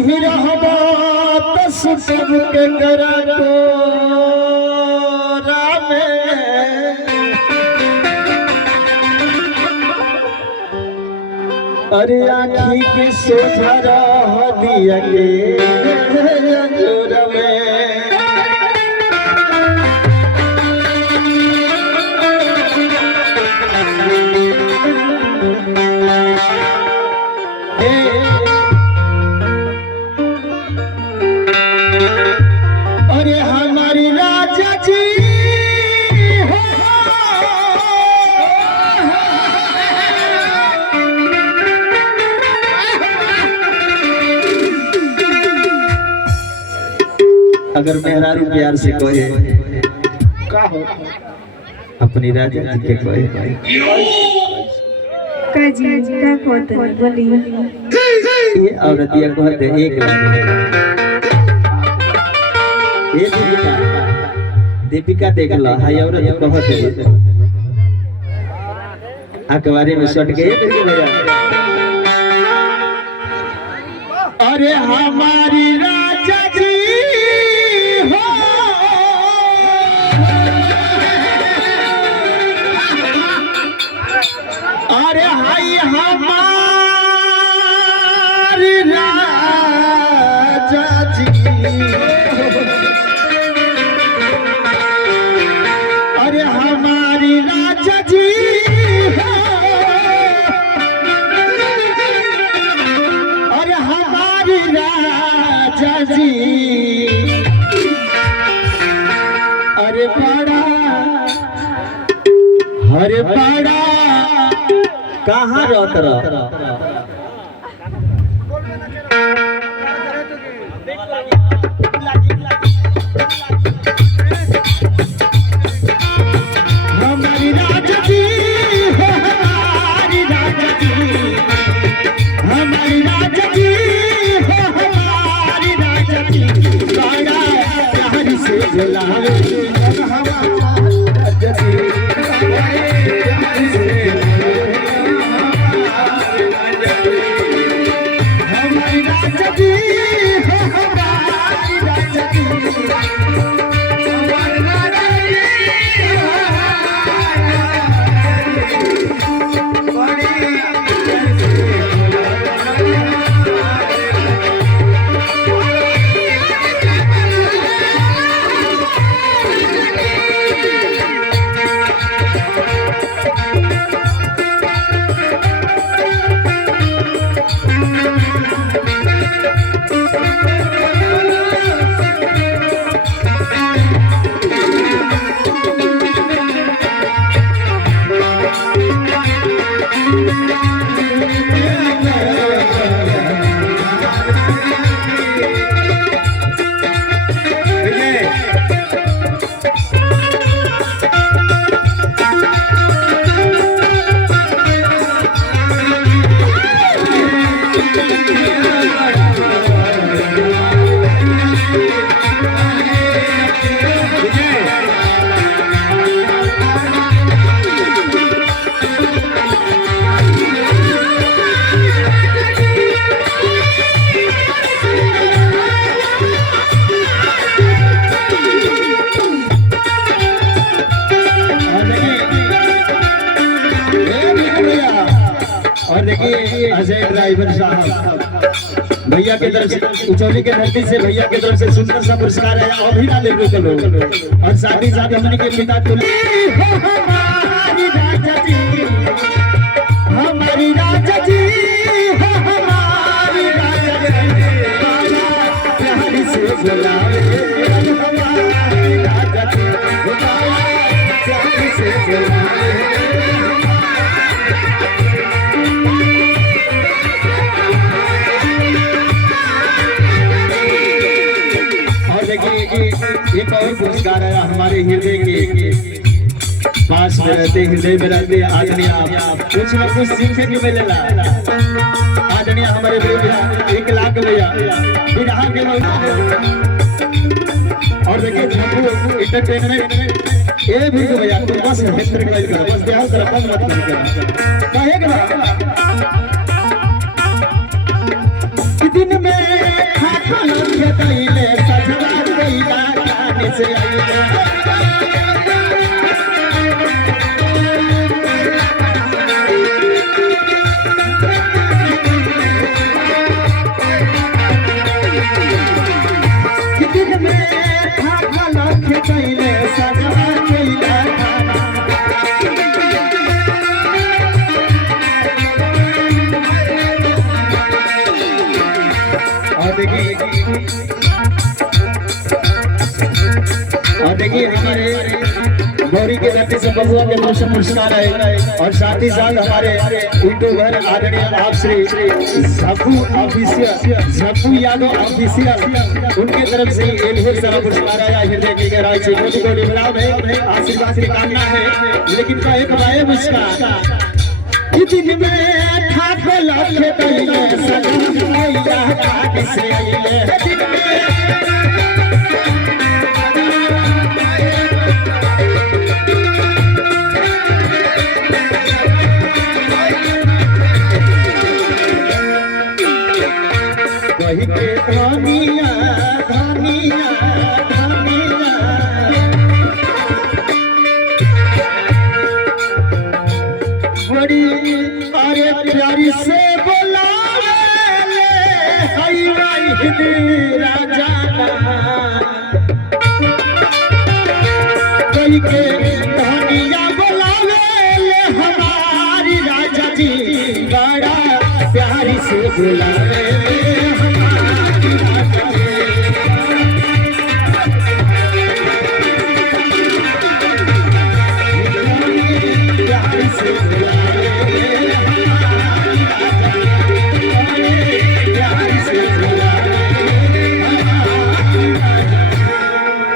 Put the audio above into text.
नहीं रहबा त सुतब के करा रामे अरे आँखी के सोझा रह दिया के अंजूर में अरे हमारी राजा जी अगर मेहरारू प्यार से कहे का हो अपनी राजा जी के कहे का जी का कहते बोली ये औरतिया कहते एक लाख ये दीपिका देख लो हाय औरत कहते अखबारी में सट गए भैया अरे हमारी राजा जी हो अरे हाय हमारी राजा जी अरे हमारी राजा जी हो अरे हमारी राजा जी अरे बड़ा हरे बड़ा कहाँ रहत रह हमारी राजा जी हमारी राजा जी हमारी राजा जी हमारी राजा जी बड़ा प्यार से जलावे हमारी राजा जी हमारी राजा जी हमारी राजा जी और देखिए अजय ड्राइवर साहब भैया के तरफ से उचौली के धरती से भैया के तरफ से सुंदर सा पुरस्कार है और भी ना ले चलो और साथ ही साथ हमने के पिता हमारी राजा जी हमारी राजा जी हमारी राजा जी प्यार से बुलावे हमारी राजा जी प्यार से बुलावे एक और पुरस्कार है हमारे हृदय के पास में रहते हृदय में रहते आदरणीय आप कुछ न कुछ सीखने के मिलेगा आदरणीय हमारे भैया 1 लाख भैया बिरहा के और देखिए एंटरटेनमेंट ये भी भैया तुम बस मित्र के करो बस ध्यान करो बंद मत करो कहेगा दिन में खाकल खेतैले सजवा कोइला काने से आइले दिन में खाकल खेतैले सजवा कोइला और देखिए हमारे गौरी के धरती से बबुआ के तरफ से पुरस्कार है और साथ ही साथ हमारे यूट्यूबर आदरणीय आप श्री झप्पू ऑफिशियल झप्पू यादव ऑफिशियल उनके तरफ से ये ढेर सारा पुरस्कार आया हृदय की गहराई से कोटि कोटि प्रणाम है आशीर्वाद की कामना है लेकिन का एक भाई मुस्कान दिन में ठाकुर खेतैले सजवा कोइला काने से आइले दिन में वही के धनिया धनिया धनिया बड़ी अरे प्यारी से बोलावे हई राजा वही के धनिया बोलावे हमारी राजा जी बड़ा प्यारी से बोलावे